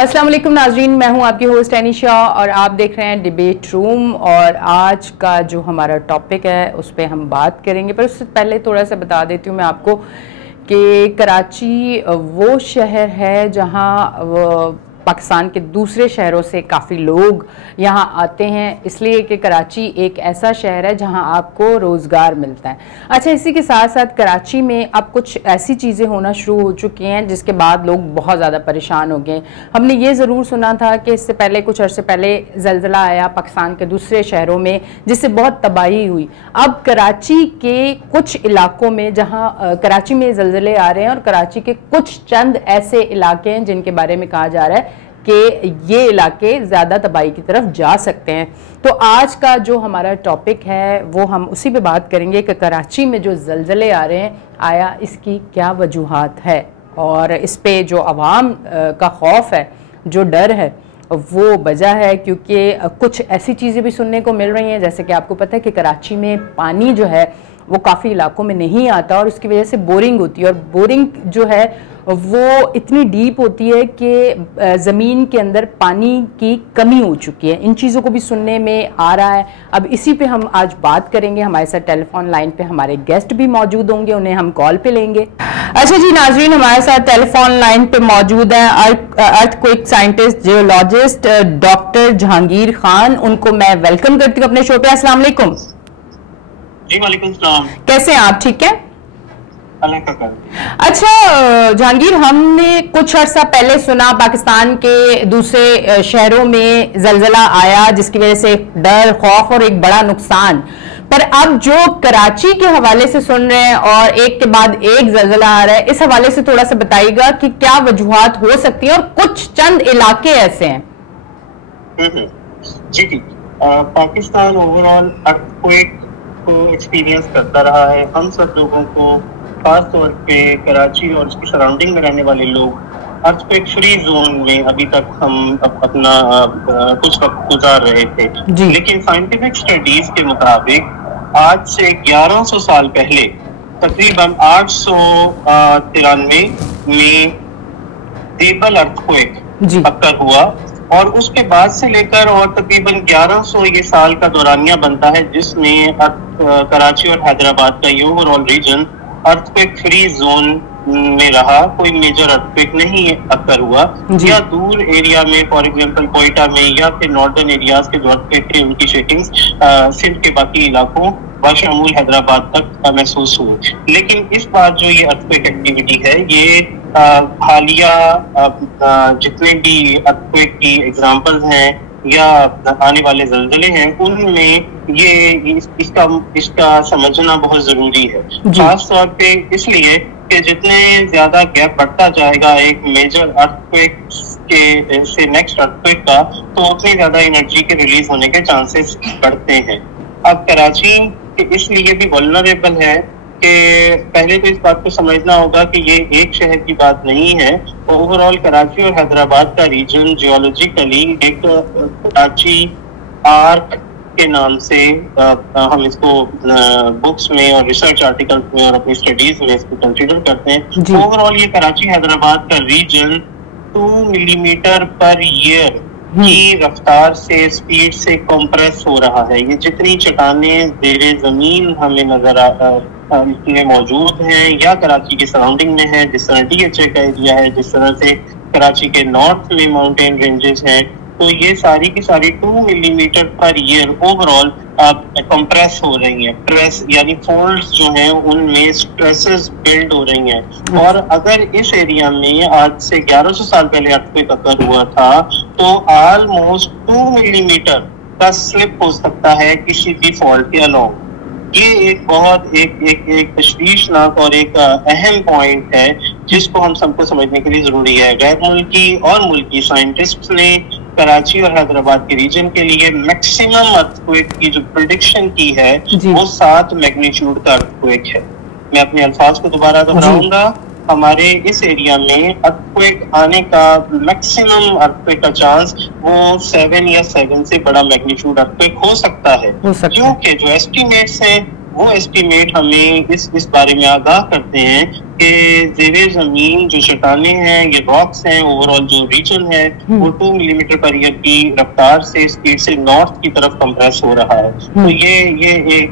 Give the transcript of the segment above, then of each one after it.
अस्सलाम वालेकुम नाजरीन, मैं हूं आपकी होस्ट एनिशा और आप देख रहे हैं डिबेट रूम। और आज का जो हमारा टॉपिक है उस पर हम बात करेंगे, पर उससे पहले थोड़ा सा बता देती हूँ मैं आपको कि कराची वो शहर है जहां पाकिस्तान के दूसरे शहरों से काफ़ी लोग यहाँ आते हैं, इसलिए कि कराची एक ऐसा शहर है जहाँ आपको रोज़गार मिलता है। अच्छा, इसी के साथ साथ कराची में अब कुछ ऐसी चीज़ें होना शुरू हो चुकी हैं जिसके बाद लोग बहुत ज़्यादा परेशान हो गए। हमने ये ज़रूर सुना था कि इससे पहले कुछ अर्से पहले ज़लज़ला आया पाकिस्तान के दूसरे शहरों में जिससे बहुत तबाही हुई। अब कराची के कुछ इलाकों में जहाँ कराची में ज़लज़ले आ रहे हैं और कराची के कुछ चंद ऐसे इलाके हैं जिनके बारे में कहा जा रहा है कि ये इलाके ज़्यादा तबाही की तरफ जा सकते हैं। तो आज का जो हमारा टॉपिक है वो हम उसी पे बात करेंगे कि कराची में जो ज़लज़ले आ रहे हैं आया इसकी क्या वजूहात है और इस पे जो अवाम का खौफ है, जो डर है, वो वजह है क्योंकि कुछ ऐसी चीज़ें भी सुनने को मिल रही हैं। जैसे कि आपको पता है कि कराची में पानी जो है वो काफ़ी इलाकों में नहीं आता और उसकी वजह से बोरिंग होती है, और बोरिंग जो है वो इतनी डीप होती है कि ज़मीन के अंदर पानी की कमी हो चुकी है। इन चीज़ों को भी सुनने में आ रहा है। अब इसी पे हम आज बात करेंगे। हमारे साथ टेलीफोन लाइन पे हमारे गेस्ट भी मौजूद होंगे, उन्हें हम कॉल पे लेंगे। अच्छा जी नाजरीन, हमारे साथ टेलीफोन लाइन पे मौजूद है earthquake scientist geologist doctor Jahangir Khan. उनको मैं वेलकम करती हूँ अपने शो पे। अस्सलाम वालेकुम। जी वालेकुम सलाम। कैसे हैं आप? ठीक है। अच्छा जहांगीर, हमने कुछ अर्सा पहले सुना पाकिस्तान के दूसरे शहरों में ज़लज़ला आया जिसकी वजह से डर, खौफ और एक बड़ा नुकसान, पर अब जो कराची के हवाले से सुन रहे हैं और एक के बाद एक ज़लज़ला आ रहा है, इस हवाले से थोड़ा सा बताइएगा कि क्या वजूहात हो सकती है और कुछ चंद इलाके ऐसे हैं। जी पाकिस्तान ओवरऑल अर्थक्वेक को एक्सपीरियंस करता रहा है। हम सब लोगों को, खास तौर पे कराची और उसकी सराउंडिंग में रहने वाले लोग, अर्थक्वेक फ्री जोन में अभी तक हम अपना कुछ वक्त गुजार रहे थे। लेकिन साइंटिफिक स्टडीज के मुताबिक आज से 1100 साल पहले तकरीबन 893 में देबल अर्थक्वेक अक्कर हुआ और उसके बाद से लेकर और तकरीबन 1100 ये साल का दौरानिया बनता है जिसमें कराची और हैदराबाद का ये overall region earthquake free zone में रहा। कोई मेजर अर्थक्वेक नहीं अक्कर हुआ, या दूर एरिया में फॉर एग्जांपल कोयटा में या फिर नॉर्दर्न एरियाज के जो अर्थक्वेक थे उनकी शेकिंग्स सिंध के बाकी इलाकों बशमूल हैदराबाद तक महसूस हुई। लेकिन इस बार जो ये अर्थक्वेक एक्टिविटी है ये हालिया जितने भी अर्थक्वेक की एग्जांपल्स हैं या आने वाले ज़लज़ले हैं उनमें ये इसका समझना बहुत जरूरी है, खास तौर पे इसलिए कि जितने ज्यादा गैप बढ़ता जाएगा एक मेजर अर्थक्वेक के से नेक्स्ट अर्थक्वेक का, तो उतनी ज्यादा एनर्जी के रिलीज होने के चांसेस बढ़ते हैं। अब कराची इसलिए भी वल्नरेबल है कि पहले तो इस बात को समझना होगा कि ये एक शहर की बात नहीं है। ओवरऑल कराची और हैदराबाद का रीजन जियोलॉजिकली एक कराची आर्क के नाम से हम इसको बुक्स में और रिसर्च आर्टिकल्स में और अपनी स्टडीज में इसको कंसीडर करते हैं। ओवरऑल ये कराची हैदराबाद का रीजन 2 मिलीमीटर पर ईयर की रफ्तार से, स्पीड से कंप्रेस हो रहा है। ये जितनी चट्टानें ज़ेरे जमीन हमें नजर में मौजूद हैं या कराची के सराउंडिंग में है, जिस तरह DHA का एरिया है, जिस तरह से कराची के नॉर्थ में माउंटेन रेंजेस हैं, तो ये सारी की सारी 2 millimetre per year overall compress हो रही हैं। प्रेस यानी फोल्ड्स जो हैं उनमें स्ट्रेसेस बिल्ड हो रही हैं। और अगर इस एरिया में आज से 1100 साल पहले अर्थक्वेक अकर हुआ था तो ऑलमोस्ट 2 मिलीमीटर का स्लिप हो सकता है किसी भी फॉल्ट के अलोंग। ये एक बहुत एक तशवीशनाक और एक अहम पॉइंट है जिसको हम सबको समझने के लिए जरूरी है। गैर मुल्की और मुल्की साइंटिस्ट ने कराची और हैदराबाद के रीजन के लिए मैक्सिमम अर्थक्वेक की जो प्रेडिक्शन की है वो 7 मैग्नीट्यूड का अर्थक्वेक है। मैं अपने अल्फाज को दोबारा दोहराऊंगा। हमारे इस एरिया में अर्थक्वेक आने का मैक्सिमम अर्थक्वेक का चांस वो 7 या 7 से बड़ा मैग्नीट्यूड अर्थक्वेक हो सकता है, क्योंकि जो एस्टिमेट्स हैं वो एस्टिमेट हमें इस बारे में आगाह करते हैं कि ज़ेरे जमीन जो चट्टानें हैं, ये रॉक्स हैं, ओवरऑल जो रीजन है वो 2 मिलीमीटर पर ईयर की रफ्तार से स्पीड से नॉर्थ की तरफ कंप्रेस हो रहा है। तो ये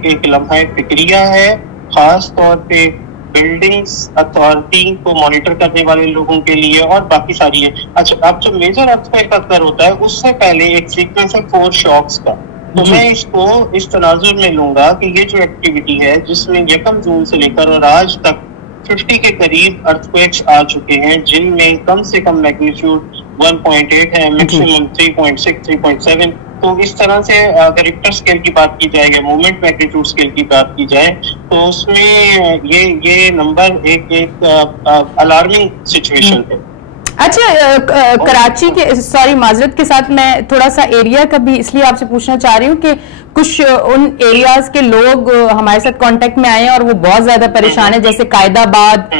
एक लम्हा फिक्रिया है, खास तौर पे बिल्डिंग्स अथॉरिटी को मॉनिटर करने वाले लोगों के लिए और बाकी सारी है। अच्छा, अब जो मेजर अर्थक्वेक अक्सर होता है उससे पहले एक सीक्वेंस है 4 शॉक्स का। तो मैं इसको इस तनाजुर में लूंगा कि ये जो एक्टिविटी है जिसमें 1 जून से लेकर और आज तक 50 के करीब अर्थक्वेक्स आ चुके हैं, जिनमें कम से कम मैग्नीट्यूड 1.8 है, मैक्सिमम 3.6, 3.7। तो इस तरह से अगर रिक्टर स्केल की बात की जाए या मोमेंट मैग्नीट्यूड स्केल की बात की जाए तो उसमें ये नंबर एक अलार्मिंग सिचुएशन है। अच्छा, कराची के, सॉरी माजरत के साथ मैं थोड़ा सा एरिया का भी इसलिए आपसे पूछना चाह रही हूँ कि कुछ उन एरियाज के लोग हमारे साथ कांटेक्ट में आए हैं और वो बहुत ज्यादा परेशान है, जैसे कायदाबाद,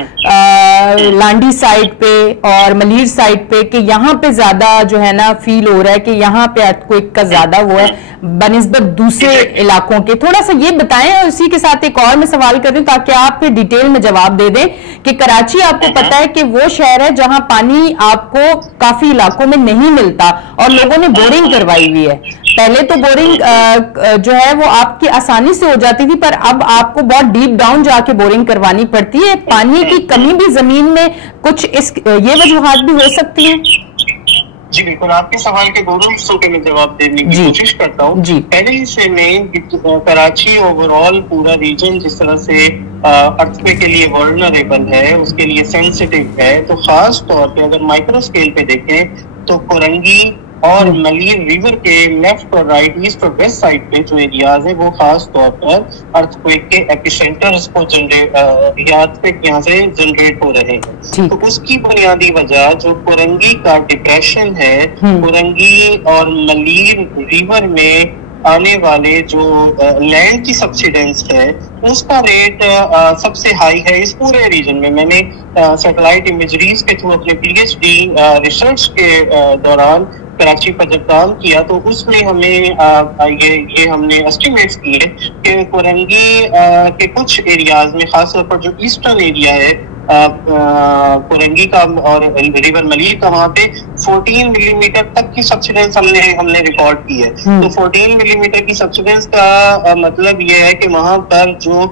लांडी साइड पे और मलीर साइड पे, कि यहाँ पे ज्यादा जो है ना फील हो रहा है कि यहाँ पे अर्थक्वेक का ज्यादा हुआ है बनिस्बत दूसरे इलाकों के। थोड़ा सा ये बताएं, और इसी के साथ एक और मैं सवाल कर रही हूँ ताकि आप डिटेल में जवाब दे दें कि कराची आपको पता है कि वो शहर है जहां पानी आपको काफी इलाकों में नहीं मिलता और लोगों ने बोरिंग करवाई हुई है। पहले तो बोरिंग जो है वो आपकी आसानी से हो जाती थी, पर अब आपको बहुत डीप डाउन जाके बोरिंग करवानी पड़ती है। पानी की कमी भी जमीन में कुछ ये वजूहात भी हो सकती हैं? जी बिल्कुल, आपके सवाल के दोनों हिस्सों के मैं जवाब देने की कोशिश करता हूँ। पहले हिस्से में कराची ओवरऑल पूरा रीजन जिस तरह से अर्थक्वेक के लिए वल्नरेबल है, उसके लिए सेंसिटिव है, तो खास तौर पे अगर माइक्रो स्केल पे देखें तो कोरंगी और मलीर रिवर के लेफ्ट और राइट, ईस्ट और वेस्ट साइड पे जो एरियाज है वो खास तौर पर अर्थक्वेक के एपिसेंटर्स को अर्थक्वेक यहाँ से जनरेट हो रहे हैं। तो उसकी बुनियादी वजह जो कोरंगी का डिप्रेशन है, कोरंगी और मलीर रिवर में आने वाले जो लैंड की सब्सिडेंस है उसका रेट सबसे हाई है इस पूरे रीजन में। मैंने सैटेलाइट इमेजरीज के थ्रू अपने PhD रिसर्च के दौरान कराची पर जब काम किया तो उसमें हमें ये हमने एस्टिमेट्स किए कि कोरंगी के कुछ एरियाज में, खासतौर पर जो ईस्टर्न एरिया है कोरंगी का और रिवर मलीर का, वहां पे 14 मिलीमीटर तक की सब्सिडेंस हमने रिकॉर्ड की है। तो 14 मिलीमीटर की सब्सिडेंस का मतलब ये है कि वहां पर जो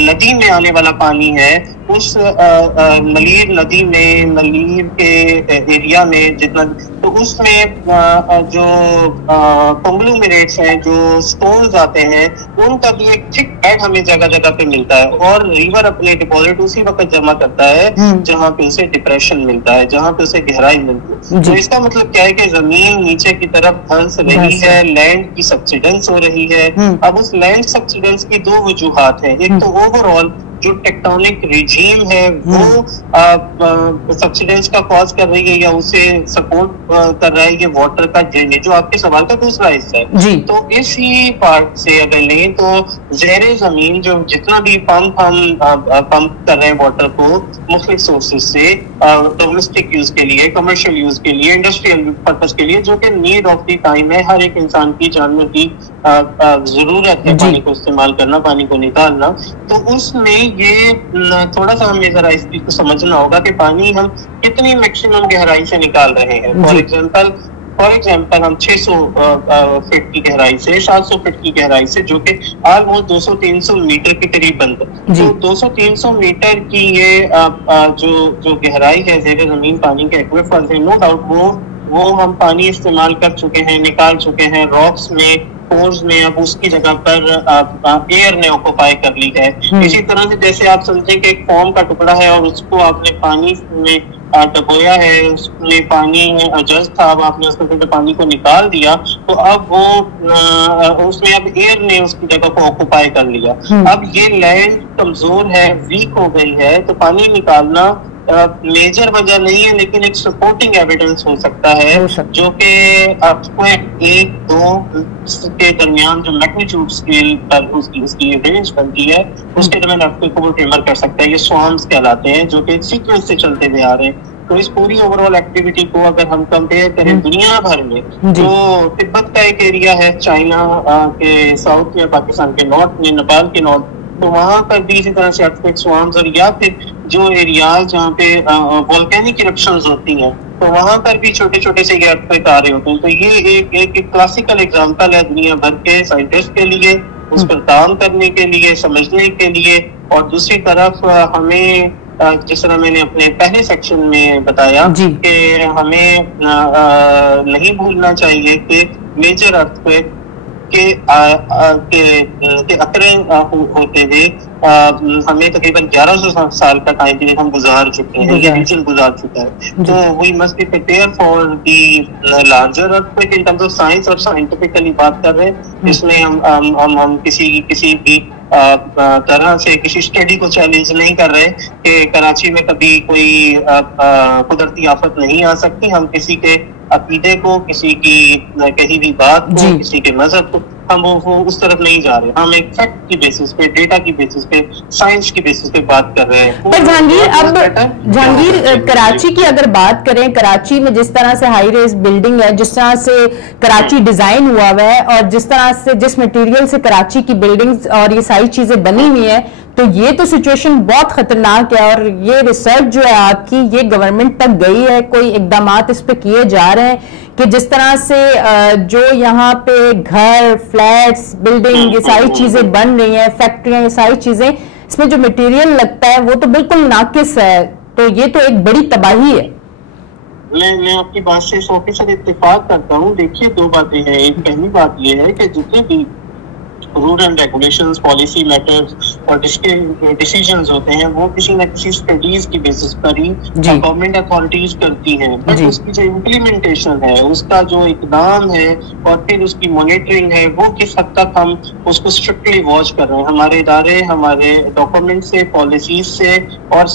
नदी में आने वाला पानी है उस मलीर नदी में, मलीर के एरिया में जितना, तो उसमें जो कंग्लोमेरेट्स हैं, जो स्टोन्स आते हैं, उनका भी एक थिक बेड हमें जगह जगह पे मिलता है और रिवर अपने डिपॉजिट उसी वक्त जमा करता है जहां पे उसे डिप्रेशन मिलता है, जहां पे उसे गहराई मिलती है। तो इसका मतलब क्या है कि जमीन नीचे की तरफ धंस रही है, लैंड की सब्सिडेंस हो रही है। अब उस लैंड सब्सिडेंस की दो वजूहात हैं। एक तो ओवरऑल जो टेक्टोनिक रिजीम है वो सब्सिडेंस का कॉज कर रही है या उसे सपोर्ट कर रहा है ये वाटर का ड्रेनेज, जो आपके सवाल का दूसरा हिस्सा है। तो इसी पार्ट से अगर लें तो ज़ेरे जमीन जो जितना भी पंप कर रहे हैं वाटर को मुख्तलिफ सोर्सेज से, डोमेस्टिक यूज के लिए, कमर्शियल यूज के लिए, इंडस्ट्रियल पर्पज के लिए, जो कि नीड ऑफ द टाइम है, हर एक इंसान की, जानवर की जरूरत है पानी को इस्तेमाल करना, पानी को निकालना। तो उसमें ये थोड़ा सा हमें जरा इस चीज को समझना होगा कि पानी हम कितनी मैक्सिमम गहराई से निकाल रहे हैं। फॉर एग्जाम्पल हम 600 फीट की गहराई से, 700 फीट की गहराई से, जो कि ऑलमोस्ट 200-300 मीटर के करीब बनता है। तो 200-300 मीटर की ये जो गहराई है ज़ेरे जमीन पानी के एक्वीफर्स है, नो डाउट वो हम पानी इस्तेमाल कर चुके हैं, निकाल चुके हैं रॉक्स में, पोर्स में। अब उसकी जगह पर एयर ने ऑक्युपाई कर ली है। इसी तरह से जैसे आप समझें कि एक फॉर्म का टुकड़ा है और उसको आपने पानी में डबोया है, उसमें पानी जस्ट था, अब आपने उसमें से पानी को निकाल दिया, तो अब वो उसमें अब एयर ने उसकी जगह को ऑक्युपाई कर लिया। अब ये लैंड कमजोर है, वीक हो गई है, तो पानी निकालना मेजर वजह नहीं है, लेकिन एक सपोर्टिंग एविडेंस हो सकता है, जो कि आपको 1-2 के दरमियान जो मैग्नीट्यूड स्केल पर उसकी रेंज बनती है, उसके दरमियान आपको वो ट्रिमर कर सकता है। ये स्वार्म्स कहलाते हैं, जो कि सीक्वेंस से चलते हुए आ रहे हैं। तो इस पूरी ओवरऑल एक्टिविटी को अगर हम कंपेयर करें दुनिया भर में, तो तिब्बत का एक एरिया है चाइना के साउथ में, पाकिस्तान के नॉर्थ में, नेपाल के नॉर्थ, तो वहां पर भी इसी तरह से अर्थक्वेक स्वार्म्स, और या फिर जो एरियाज जहाँ पे वोल्केनिक इरप्शंस होती हैं, तो वहां पर भी छोटे छोटे से ये अर्थक्वेक आ रहे होते हैं। तो ये एक क्लासिकल एग्जांपल है दुनिया भर के साइंटिस्ट के लिए, उस पर काम करने के लिए, समझने के लिए। और दूसरी तरफ हमें, जिस तरह मैंने अपने पहले सेक्शन में बताया कि हमें नहीं भूलना चाहिए कि मेजर अर्थक्वेक के अकरेंस होते हुए हमें तकरीबन 1100 साल का टाइम पीरियड हम गुजार चुके हैं, ये रीजन गुजार चुका है। तो we must be prepare for the larger earthquake in terms of science, और साइंटिफिकली बात कर रहे हैं। इसमें हम किसी भी तरह से किसी स्टडी को चैलेंज नहीं कर रहे कि कराची में कभी कोई कुदरती आफत नहीं आ सकती। हम किसी के अकीदे को, किसी की कहीं भी बात को, किसी के मजहब को, हम वो उस तरफ नहीं जा रहे। हम एक फैक्ट की बेसिस पे, डेटा की बेसिस पे, साइंस की बेसिस पे बात कर रहे हैं। पर जहांगीर, कराची की अगर बात करें, कराची में जिस तरह से हाई रेज बिल्डिंग है, जिस तरह से कराची डिजाइन हुआ हुआ है, और जिस तरह से जिस मटेरियल से कराची की बिल्डिंग्स और ये सारी चीजें बनी हुई है, तो ये तो सिचुएशन बहुत खतरनाक है। और ये रिसर्च जो है आपकी, ये गवर्नमेंट तक गई है, कोई इकदामात इस पे किए जा रहे हैं कि जिस तरह से जो यहाँ पे घर, फ्लैट्स, बिल्डिंग, ये सारी चीजें बन रही हैं, फैक्ट्रियां, ये सारी चीजें, इसमें जो मटेरियल लगता है वो तो बिल्कुल नाकिस है। तो ये तो एक बड़ी तबाही है। मैं आपकी बात से 100% इत्तेफाक करता हूँ। देखिए, दो बातें हैं। एक पहली बात ये है कि जितने भी rule and regulations, policy matters और डिसीजंस होते हैं, वो किसी न किसी स्टडीज की बेसिस पर ही गवर्नमेंट अथॉरिटीज करती हैं। बट उसकी जो इम्प्लीमेंटेशन है, उसका जो इकदाम है और फिर उसकी मॉनिटरिंग है, वो किस हद तक हम उसको स्ट्रिक्टली वॉच कर रहे हैं। हमारे इदारे हमारे डॉक्यूमेंट से, पॉलिसीज से और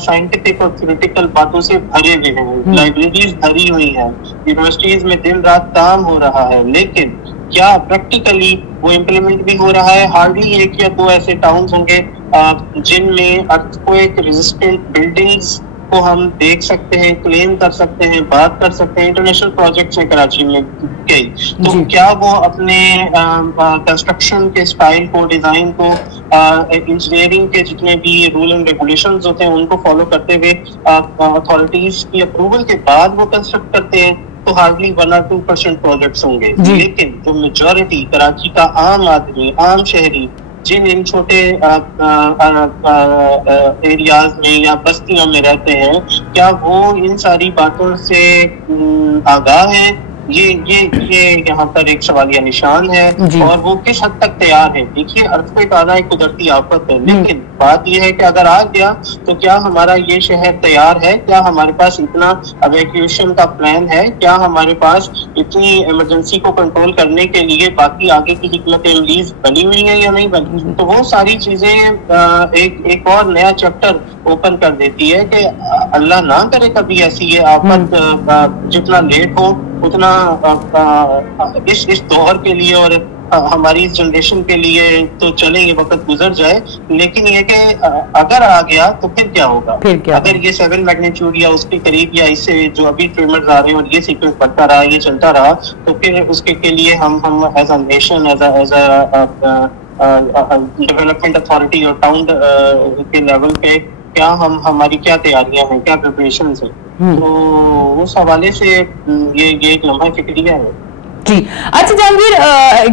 साइंटिफिक और थ्योरेटिकल बातों से भरे हुए हैं। लाइब्रेरीज भरी हुई हैं, यूनिवर्सिटीज में दिन रात काम हो रहा है, लेकिन क्या प्रैक्टिकली वो इम्प्लीमेंट भी हो रहा है? हार्डली 1 या 2 ऐसे टाउन्स होंगे जिनमें अर्थक्वेक रेजिस्टेंट बिल्डिंग्स को हम देख सकते हैं, क्लेम कर सकते हैं, बात कर सकते हैं। इंटरनेशनल प्रोजेक्ट्स हैं कराची में कई, तो क्या वो अपने कंस्ट्रक्शन के स्टाइल को, डिजाइन को, इंजीनियरिंग के जितने भी रूल एंड रेगुलेशंस होते हैं उनको फॉलो करते हुए अथॉरिटीज की अप्रूवल के बाद वो कंस्ट्रक्ट करते हैं? तो हार्डली 1 or 2% प्रोजेक्ट्स होंगे। लेकिन जो मेजॉरिटी कराची का आम आदमी, आम शहरी, जिन इन छोटे एरियाज में या बस्तियों में रहते हैं, क्या वो इन सारी बातों से आगाह है? ये यहाँ पर एक सवालिया निशान है। और वो किस हद तक तैयार है? देखिए, अर्थक्वेक आना एक कुदरती आफत है, लेकिन बात यह है कि अगर आ गया तो क्या हमारा ये शहर तैयार है? क्या हमारे पास इतना इवैक्यूएशन का प्लान है? क्या हमारे पास इतनी इमरजेंसी को कंट्रोल करने के लिए बाकी आगे की हिकमत अमलीज बनी हुई है या नहीं बनी? तो वो सारी चीजें एक और नया चैप्टर ओपन कर देती है कि अल्लाह ना करे कभी ऐसी ये आफत जितना लेट हो उतना इस दौर के लिए और हमारी इस जनरेशन के लिए तो चले, ये वक्त गुजर जाए, लेकिन ये कि अगर आ गया तो फिर क्या होगा? अगर ये 7 मैग्नीट्यूड या उसके करीब या इससे जो अभी ट्रिमर्स आ रहे हैं और ये सीक्वेंस बढ़ता रहा, ये चलता रहा, तो फिर उसके के लिए हम as a nation, as a development authority और टाउन के लेवल पे क्या हमारी क्या तैयारियां हैं, क्या प्रिपरेशंस हैं? तो उस हवाले से ये एक लम्हा फिक्रिया है। जी, अच्छा जहांगीर,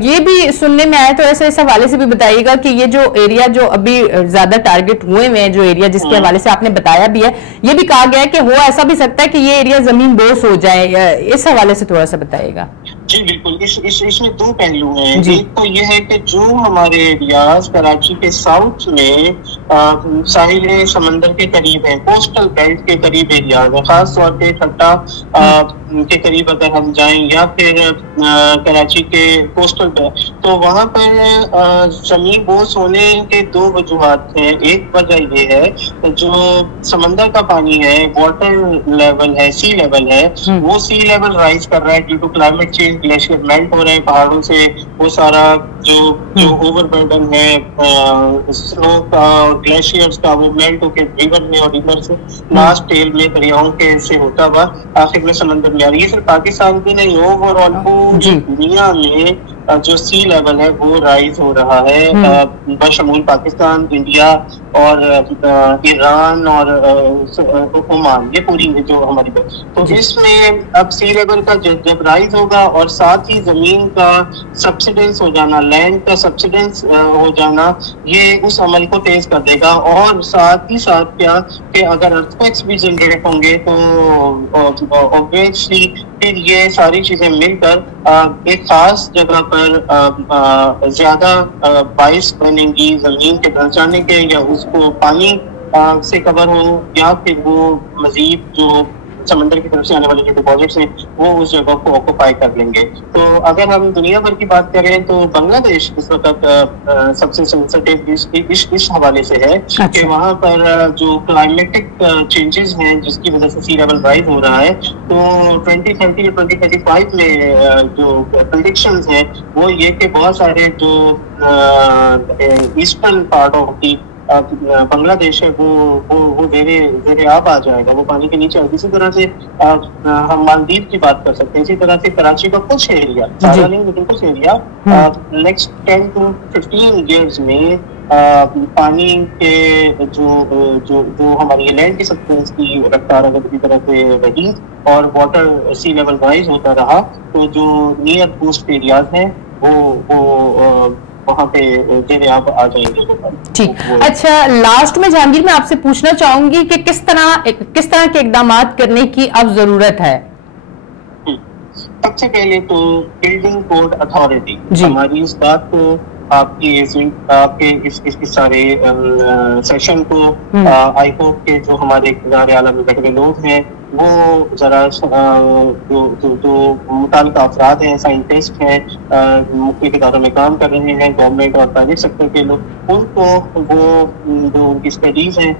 ये भी सुनने में आया, तो ऐसे इस हवाले से भी बताइएगा कि ये जो एरिया जो अभी ज्यादा टारगेट हुए हैं, जो एरिया जिसके हवाले से आपने बताया भी है, ये भी कहा गया है कि हो ऐसा भी सकता है कि ये एरिया जमीन दोष हो जाए, इस हवाले से थोड़ा सा बताइएगा। जी बिल्कुल, इसमें 2 पहलू हैं। एक तो ये है कि जो हमारे एरियाज कराची के साउथ में साहिल समंदर के करीब है, कोस्टल बेल्ट के करीब एरियाज है, खास तौर पे ठट्टा के करीब अगर हम जाएं या फिर कराची के कोस्टल बेल्ट, तो वहाँ पर जमीन बोस होने के 2 वजूहात हैं। एक वजह ये है जो समंदर का पानी है, वाटर लेवल है, सी लेवल है, वो सी लेवल राइज कर रहा है due to climate change, glacier melt हो रहे हैं, पहाड़ों से वो सारा जो ओवरबर्डन है स्नो का और ग्लेशियर्स का, वो मेल्ट होकर रिवर में और रिवर से लास्ट टेल में दरियाओं के से होता हुआ आखिर में समंदर में आ रही है। ये सिर्फ पाकिस्तान की नहीं, ओवरऑल पूरी दुनिया में जो सी लेवल है वो राइज हो रहा है, बशमूल पाकिस्तान, इंडिया और ईरान और ओमान, ये पूरी जो हमारी। तो इसमें अब सी लेवल का जब राइज होगा और साथ ही जमीन का सब्सिडेंस हो जाना, लैंड का सब्सिडेंस हो जाना, ये उस अमल को तेज कर देगा। और साथ ही साथ क्या कि अगर अर्थक्वेक्स भी जनरेट होंगे तो ऑब्वियसली फिर ये सारी चीजें मिलकर एक खास जगह पर ज्यादा बाइस बनेंगी जमीन के धंस जाने के, या उसको पानी से कवर हो, या फिर वो मजीद जो समंदर की तरफ से आने वाले जो डिपॉजिट्स हैं वो उस जगह को ऑक्यूपाई कर लेंगे। तो अगर हम दुनिया भर की बात करें तो बांग्लादेश इस वक्त सबसे सेंसिटिव इस हवाले से है कि वहाँ पर जो क्लाइमेटिक चेंजेस हैं जिसकी वजह से सी लेवल राइज हो रहा है, तो 2030 या 2035 में जो प्रेडिक्शंस हैं वो ये कि बहुत सारे जो eastern part of the Bangladesh है वो जेरे आब आ जाएगा, वो पानी के नीचे। इसी तरह से हम मालदीव की बात कर सकते हैं, इसी तरह से कराची का कुछ एरिया, ज्यादा नहीं लेकिन कुछ एरिया नेक्स्ट 10 to 15 years में पानी के जो हमारी लैंड की सब्सिडेंस की रफ्तार अगर इसी तरह से रही और वाटर सी लेवल राइज होता रहा, तो जो नियर कोस्ट एरियाज हैं वो वहाँ पे जेरे आब आ जाएंगे। ठीक, अच्छा, लास्ट में जहांगीर मैं आपसे पूछना चाहूंगी कि किस तरह के इकदाम करने की अब जरूरत है? सबसे पहले तो बिल्डिंग कोड अथॉरिटी हमारी इस बात को आपके इस सारे सेशन को आई होप के जो हमारे इक़्तिदार आला में बैठे लोग हैं वो जरा जो मुताल्लिका अफराद हैं, साइंटिस्ट हैं, मुख्तलिफ इदारों में काम कर रहे हैं, गवर्नमेंट और प्राइवेट सेक्टर के लोग, उनको वो जो उनकी स्टडीज हैं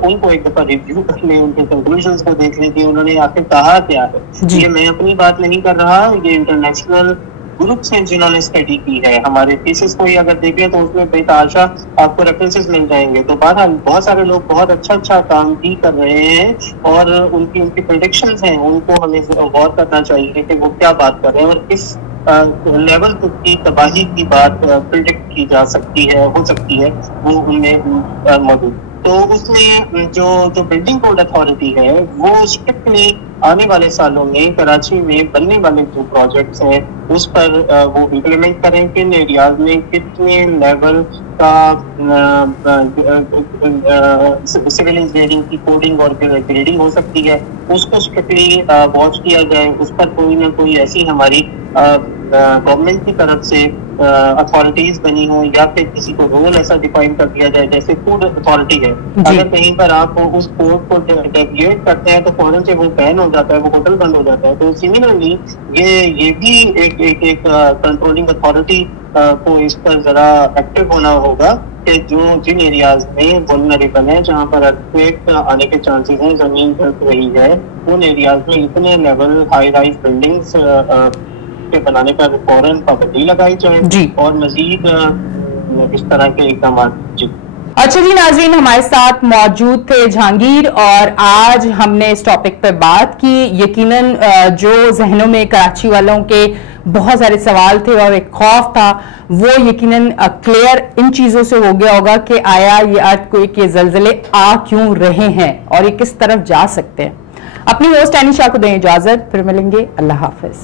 उनको एक दफा रिव्यू कर लें, उनके कंक्लूजन्स को देख लें कि उन्होंने आखिर कहा क्या है। ये मैं अपनी बात नहीं कर रहा, ये इंटरनेशनल ग्रुप्स हैं जिन्होंने स्टडी की है। हमारे थीसिस को ही अगर देखें तो उसमें बेताशा आपको रेफरेंसेस मिल जाएंगे। तो बहरहाल बहुत सारे लोग बहुत अच्छा काम भी कर रहे हैं और उनकी प्रेडिक्शंस हैं, उनको हमें गौर करना चाहिए कि वो क्या बात कर रहे हैं और किस लेवल की तबाही की बात प्रिडिक्ट की जा सकती है, हो सकती है, वो उनमें मौजूद। तो उसमें जो बिल्डिंग कोड अथॉरिटी है वो स्ट्रिक्टली आने वाले सालों में कराची में बनने वाले जो प्रोजेक्ट्स हैं उस पर वो इम्प्लीमेंट करें, किन एरियाज में कितने लेवल का सिविल इंजीनियरिंग की कोडिंग और ग्रेडिंग हो सकती है, उसको स्ट्रिक्टली वॉच किया जाए। उस पर कोई ना कोई ऐसी हमारी गवर्नमेंट की तरफ से अथॉरिटीज बनी हो या फिर किसी को रोल ऐसा डिफाइन कर दिया जाए, जैसे फूड अथॉरिटी है, अगर कहीं पर आप उस कोड को डेविएट करते हैं तो फौरन से वो बैन हो जाता है, वो होटल बंद हो जाता है। तो सिमिलरली ये भी एक कंट्रोलिंग अथॉरिटी को इस पर जरा एक्टिव होना होगा कि जो जिन एरियाज में वल्नरेबल है, जहाँ पर अर्थक्वेक आने के चांसेस हैं, जमीन धंस रही है, उन एरियाज में इतने लेवल हाई राइज बिल्डिंग्स के बनाने पर फौरन पाबंदी लगाई जाए और मजीद इस तरह के इकदाम। जी अच्छा जी, नाजरीन हमारे साथ मौजूद थे जहांगीर और आज हमने इस टॉपिक पे बात की। यकीनन जो जहनों में कराची वालों के बहुत सारे सवाल थे और एक खौफ था वो यकीनन क्लियर इन चीजों से हो गया होगा कि आया ये अर्थक्वेक, ये ज़लज़ले आ क्यों रहे हैं और ये किस तरफ जा सकते हैं। अपनी होस्ट एनी शाह को दें इजाजत, फिर मिलेंगे। अल्लाह हाफिज।